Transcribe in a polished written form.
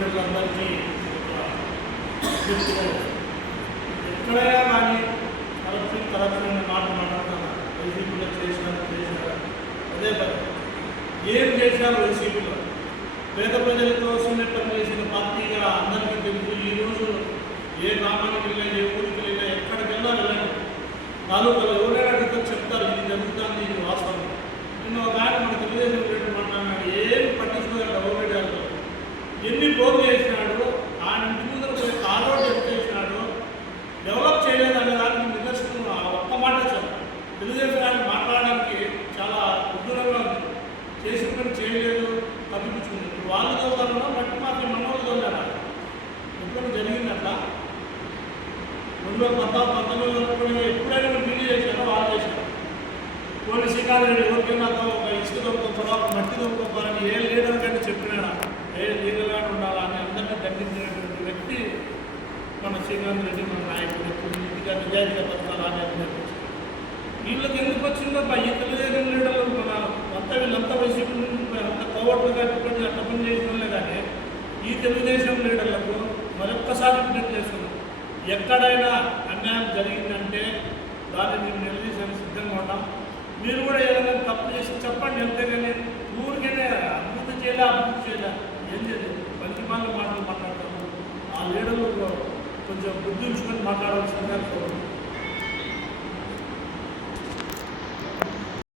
లీడర్లందరికీ ఎక్కడైనా కానీ కరప్షన్ అనే మాట మాట్లాడుతున్నా. వైసీపీలో చేసినారు అదే పని. ఏం చేశారు వైసీపీలో? పేద ప్రజల కోసమే పనిచేసిన పార్టీగా అందరికీ తెలుసు. ఈరోజు ఏ గ్రామానికి వెళ్ళినా, ఏ ఊరికి వెళ్ళినా, ఎక్కడికి వెళ్ళినా వెళ్ళండి, తాలూకాలో ఎవరైనా అడిగితే చెప్తారు ఇది జరుగుతుంది, ఇది వాస్తవం. నిన్న ఒక ఆయన మన తెలుగుదేశం లీడర్ మాట్లాడినాడు, ఏం పట్టించుకోవాలి గవర్నమెంట్ గారు ఎన్ని పోలు చేసినాడు, ఆయన ఇంటి ముందర పోయి కారోడ్ ఎంత చేసినాడు, డెవలప్ చేయలేదు అనే దానికి నిదర్శనం ఆ ఒక్క మాట చెప్పారు. తెలుగుదేశం ఆయన మాట్లాడడానికి చాలా ఉద్దురంగా ఉంది. చేసిన పని చేయలేదు, తప్పించుకుంది. ఇప్పుడు వాళ్ళు చదువుతారన్నా బట్టి మాత్రం మనోళ్ళు చదివారా? ఎప్పుడు జరిగింది అట్లా? 2014-19 ఎప్పుడైనా మీరు చేశారో వాళ్ళు చేశారు. కొన్ని శ్రీకాంత్ ఎవరికైనా ఒక ఇసుక దొంగ మట్టి దొంగని ఏ లీడర్ కంటే చెప్పినాడా ఏ లీడర్గానే ఉండాలా అని అందరినీ దండించినటువంటి వ్యక్తి మన శ్రీకాంత్ రెడ్డి, మన నాయకుడు. ఎప్పుడు నీతిగా నిజాయితీగా బతకాలా అనేది నేర్పించారు. వీళ్ళకి ఎందుకు వచ్చిందో ఈ తెలుగుదేశం లీడర్లు మన అంతా వీళ్ళంతా వైసీపీ అంత కోవట్లుగా చెప్పండి అట్ట పని చేసిన కానీ ఈ తెలుగుదేశం లీడర్లకు మరొక్కసారి విజ్ఞప్తి చేస్తున్నాం. ఎక్కడైనా అన్యాయం జరిగిందంటే దాన్ని మేము నిలదీసని సిద్ధంగా ఉంటాం. మీరు కూడా ఏదైనా తప్పు చేసి చెప్పండి, అంతేగాని ఊరికైనా అభివృద్ధి చేయలే ఏం చేయలేదు. మంచి మాటలు మాట్లాడతాము. ఆ లీడర్లు కొంచెం బుద్ధి ఉంచుకొని మాట్లాడాల్సిందిగా కోరుకుంటున్నాం.